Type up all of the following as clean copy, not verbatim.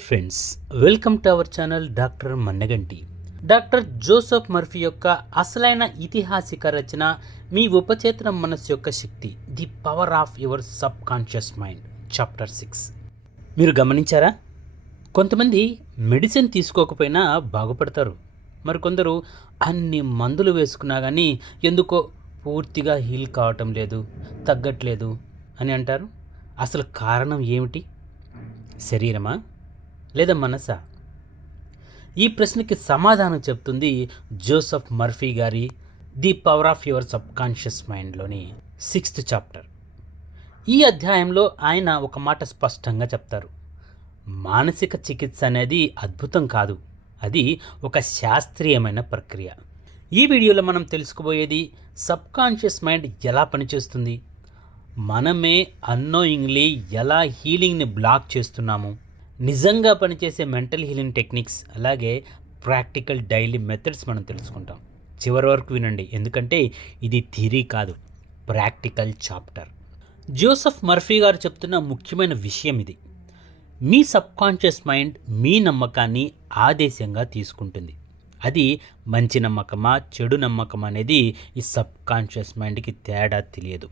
Friends, welcome to our channel doctor Mannaganti. Doctor Joseph Murphy యొక్క అసలైన ఇతిహాసిక రచన మీ ఉపచేతన మనస్సు యొక్క శక్తి, the power of your subconscious mind, chapter 6. మీరు గమనించారా? కొంతమంది మెడిసిన్ తీసుకోకపోయినా బాగుపడతారు. మరికొందరు అన్ని మందులు వేసుకున్నా కానీ ఎందుకో పూర్తిగా హీల్ కావటం లేదు, తగ్గట్లేదు అని అంటారు. అసలు కారణం ఏమిటి? శరీరమా లేదా మనసా? ఈ ప్రశ్నకి సమాధానం చెప్తుంది జోసెఫ్ మర్ఫీ గారి the power of your subconscious మైండ్లోని 6th చాప్టర్. ఈ అధ్యాయంలో ఆయన ఒక మాట స్పష్టంగా చెప్తారు. మానసిక చికిత్స అనేది అద్భుతం కాదు, అది ఒక శాస్త్రీయమైన ప్రక్రియ. ఈ వీడియోలో మనం తెలుసుకోబోయేది సబ్ కాన్షియస్ మైండ్ ఎలా పనిచేస్తుంది, మనమే అన్నోయింగ్లీ ఎలా హీలింగ్ని బ్లాక్ చేస్తున్నాము, నిజంగా పనిచేసే మెంటల్ హీలింగ్ టెక్నిక్స్, అలాగే ప్రాక్టికల్ డైలీ మెథడ్స్ మనం తెలుసుకుంటాం. చివరి వరకు వినండి, ఎందుకంటే ఇది థియరీ కాదు, ప్రాక్టికల్ చాప్టర్. జోసెఫ్ మర్ఫీ గారు చెప్తున్న ముఖ్యమైన విషయం ఇది. మీ సబ్ కాన్షియస్ మైండ్ మీ నమ్మకాన్ని ఆదేశంగా తీసుకుంటుంది. అది మంచి నమ్మకమా చెడు నమ్మకం అనేది ఈ సబ్ కాన్షియస్ మైండ్కి తేడా తెలియదు.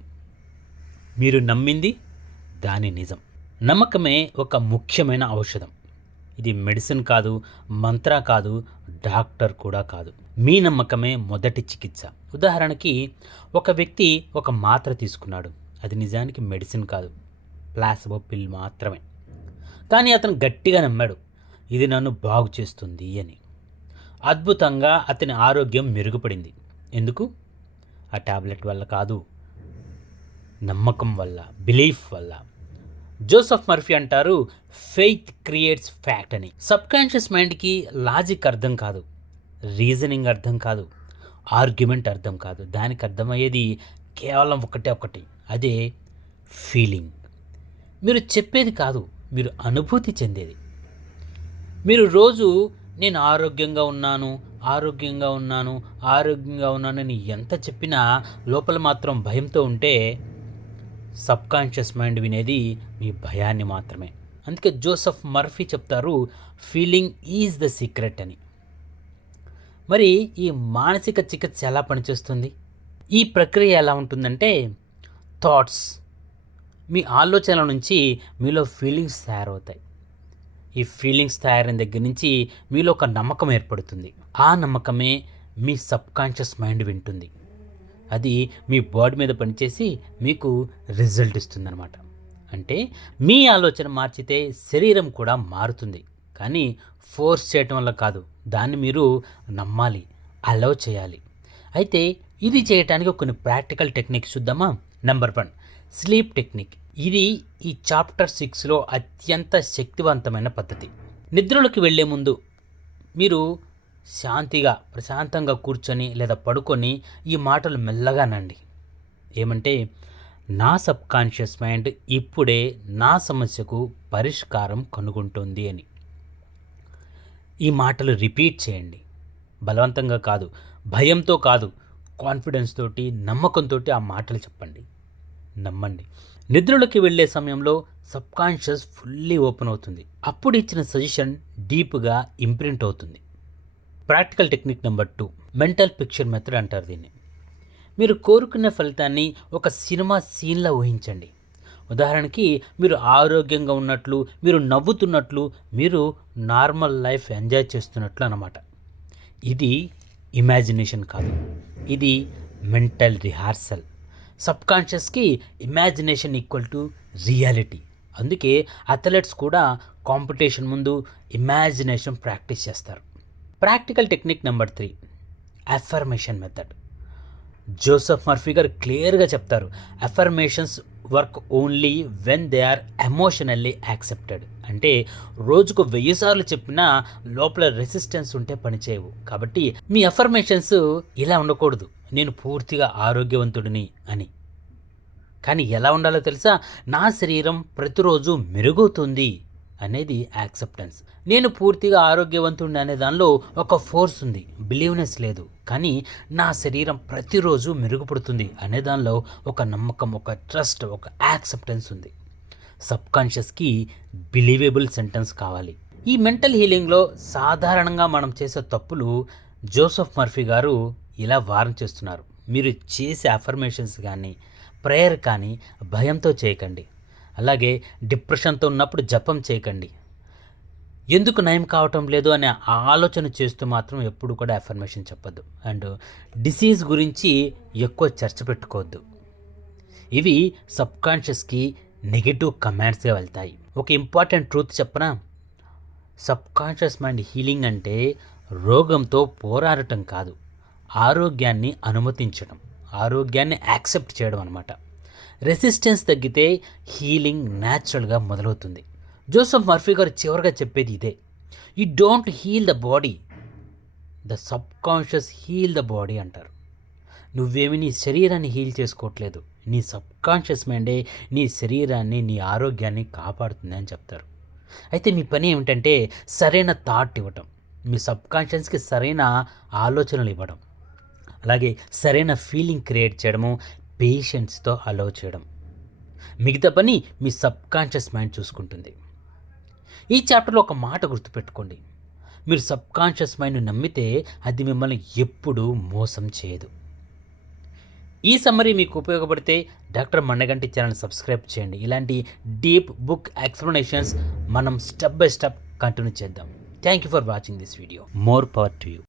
మీరు నమ్మింది దాని నిజం. నమ్మకమే ఒక ముఖ్యమైన ఔషధం. ఇది మెడిసిన్ కాదు, మంత్ర కాదు, డాక్టర్ కూడా కాదు. మీ నమ్మకమే మొదటి చికిత్స. ఉదాహరణకి, ఒక వ్యక్తి ఒక మాత్ర తీసుకున్నాడు. అది నిజానికి మెడిసిన్ కాదు, ప్లాసిబో పిల్ మాత్రమే. కానీ అతను గట్టిగా నమ్మాడు, ఇది నన్ను బాగు చేస్తుంది అని. అద్భుతంగా అతని ఆరోగ్యం మెరుగుపడింది. ఎందుకు? ఆ టాబ్లెట్ వల్ల కాదు, నమ్మకం వల్ల, బిలీఫ్ వల్ల. జోసెఫ్ మర్ఫీ అంటారు, ఫెయిత్ క్రియేట్స్ ఫ్యాక్ట్ అని. సబ్ కాన్షియస్ మైండ్కి లాజిక్ అర్థం కాదు, రీజనింగ్ అర్థం కాదు, ఆర్గ్యుమెంట్ అర్థం కాదు. దానికి అర్థమయ్యేది కేవలం ఒకటి, అదే ఫీలింగ్. మీరు చెప్పేది కాదు, మీరు అనుభూతి చెందేది. మీరు రోజు నేను ఆరోగ్యంగా ఉన్నాను అని ఎంత చెప్పినా లోపల మాత్రం భయంతో ఉంటే సబ్ కాన్షియస్ మైండ్ వినేది మీ భయాన్ని మాత్రమే. అందుకే జోసెఫ్ మర్ఫీ చెప్తారు, ఫీలింగ్ ఈజ్ ద సీక్రెట్ అని. మరి ఈ మానసిక చికిత్స ఎలా పనిచేస్తుంది? ఈ ప్రక్రియ ఎలా ఉంటుందంటే, థాట్స్, మీ ఆలోచనల నుంచి మీలో ఫీలింగ్స్ తయారవుతాయి. ఈ ఫీలింగ్స్ తయారైన దగ్గర నుంచి మీలో ఒక నమ్మకం ఏర్పడుతుంది. ఆ నమ్మకమే మీ సబ్ కాన్షియస్ మైండ్ వింటుంది. అది మీ బాడీ మీద పనిచేసి మీకు రిజల్ట్ ఇస్తుందన్నమాట. అంటే మీ ఆలోచన మార్చితే శరీరం కూడా మారుతుంది. కానీ ఫోర్స్ చేయటం వల్ల కాదు, దాన్ని మీరు నమ్మాలి, అలౌ చేయాలి. అయితే ఇది చేయడానికి కొన్ని ప్రాక్టికల్ టెక్నిక్స్ చూద్దామా? Number 1, sleep technique. ఇది ఈ చాప్టర్ 6లో అత్యంత శక్తివంతమైన పద్ధతి. నిద్రలోకి వెళ్ళే ముందు మీరు ప్రశాంతంగా కూర్చొని లేదా పడుకొని ఈ మాటలు మెల్లగా నండి. ఏమంటే, నా సబ్ కాన్షియస్ మైండ్ ఇప్పుడే నా సమస్యకు పరిష్కారం కనుగొంటుంది అని. ఈ మాటలు రిపీట్ చేయండి. బలవంతంగా కాదు, భయంతో కాదు, కాన్ఫిడెన్స్ తోటి, నమ్మకంతో ఆ మాటలు చెప్పండి. నమ్మండి. నిద్రలోకి వెళ్ళే సమయంలో సబ్ కాన్షియస్ ఫుల్లీ ఓపెన్ అవుతుంది. అప్పుడు ఇచ్చిన సజెషన్ డీప్గా ఇంప్రింట్ అవుతుంది. Practical technique number 2, mental picture method అంటారు దీన్ని. మీరు కోరుకున్న ఫలితాన్ని ఒక సినిమా సీన్లా ఊహించండి. ఉదాహరణకి, మీరు ఆరోగ్యంగా ఉన్నట్లు, మీరు నవ్వుతున్నట్లు, మీరు నార్మల్ లైఫ్ ఎంజాయ్ చేస్తున్నట్లు అన్నమాట. ఇది ఇమాజినేషన్ కాదు, ఇది మెంటల్ రిహార్సల్. సబ్ కాన్షియస్కి ఇమాజినేషన్ ఈక్వల్ టు రియాలిటీ. అందుకే అథ్లెట్స్ కూడా కాంపిటీషన్ ముందు ఇమాజినేషన్ ప్రాక్టీస్ చేస్తారు. Practical technique number 3, affirmation method. Joseph Murphy గారు క్లియర్గా చెప్తారు, affirmations work only when they are emotionally accepted. అంటే రోజుకు 1000 సార్లు చెప్పినా లోపల రెసిస్టెన్స్ ఉంటే పనిచేయవు. కాబట్టి మీ అఫర్మేషన్స్ ఇలా ఉండకూడదు, నేను పూర్తిగా ఆరోగ్యవంతుడిని అని. కానీ ఎలా ఉండాలో తెలుసా? నా శరీరం ప్రతిరోజు మెరుగవుతుంది అనేది యాక్సెప్టెన్స్. నేను పూర్తిగా ఆరోగ్యవంతుడిని అనే దానిలో ఒక ఫోర్స్ ఉంది, బిలీవ్నెస్ లేదు. కానీ నా శరీరం ప్రతిరోజు మెరుగుపడుతుంది అనే దానిలో ఒక నమ్మకం, ఒక ట్రస్ట్, ఒక యాక్సెప్టెన్స్ ఉంది. సబ్ కాన్షియస్కి బిలీవేబుల్ సెంటెన్స్ కావాలి. ఈ మెంటల్ హీలింగ్లో సాధారణంగా మనం చేసే తప్పులు జోసెఫ్ మర్ఫీ గారు ఇలా వార్న్ చేస్తున్నారు. మీరు చేసే అఫర్మేషన్స్ కానీ ప్రేయర్ కానీ భయంతో చేయకండి. అలాగే డిప్రెషన్తో ఉన్నప్పుడు జపం చేయకండి. ఎందుకు నయం కావటం లేదు అనే ఆలోచన చేస్తూ మాత్రం ఎప్పుడు కూడా అఫర్మేషన్ చెప్పొద్దు. అండ్ డిసీజ్ గురించి ఎక్కువ చర్చ పెట్టుకోవద్దు. ఇవి సబ్కాన్షియస్కి నెగిటివ్ కమాండ్స్గా వెళ్తాయి. ఒక ఇంపార్టెంట్ ట్రూత్ చెప్పనా, సబ్కాన్షియస్ మైండ్ హీలింగ్ అంటే రోగంతో పోరాడటం కాదు, ఆరోగ్యాన్ని అనుమతించడం, ఆరోగ్యాన్ని యాక్సెప్ట్ చేయడం అనమాట. రెసిస్టెన్స్ తగ్గితే హీలింగ్ న్యాచురల్గా మొదలవుతుంది. జోసెఫ్ మర్ఫీ గారు చివరిగా చెప్పేది ఇదే, you don't heal the body, the subconscious heal the body అంటారు. నువ్వేమి నీ శరీరాన్ని హీల్ చేసుకోవట్లేదు, నీ సబ్కాన్షియస్ మైండే నీ శరీరాన్ని నీ ఆరోగ్యాన్ని కాపాడుతుంది అని చెప్తారు. అయితే మీ పని ఏమిటంటే సరైన థాట్ ఇవ్వటం, మీ సబ్కాన్షియస్కి సరైన ఆలోచనలు ఇవ్వడం, అలాగే సరైన ఫీలింగ్ క్రియేట్ చేయడము, పేషెన్స్తో అలౌ చేయడం. మిగతా పని మీ సబ్కాన్షియస్ మైండ్ చూసుకుంటుంది. ఈ చాప్టర్లో ఒక మాట గుర్తుపెట్టుకోండి, మీరు సబ్కాన్షియస్ మైండ్ నమ్మితే అది మిమ్మల్ని ఎప్పుడూ మోసం చేయదు. ఈ సమ్మరీ మీకు ఉపయోగపడితే డాక్టర్ మన్నగంటి ఛానల్ సబ్స్క్రైబ్ చేయండి. ఇలాంటి డీప్ బుక్ ఎక్స్ప్లెనేషన్స్ మనం స్టెప్ బై స్టెప్ కంటిన్యూ చేద్దాం. Thank you for watching this video. More power to you.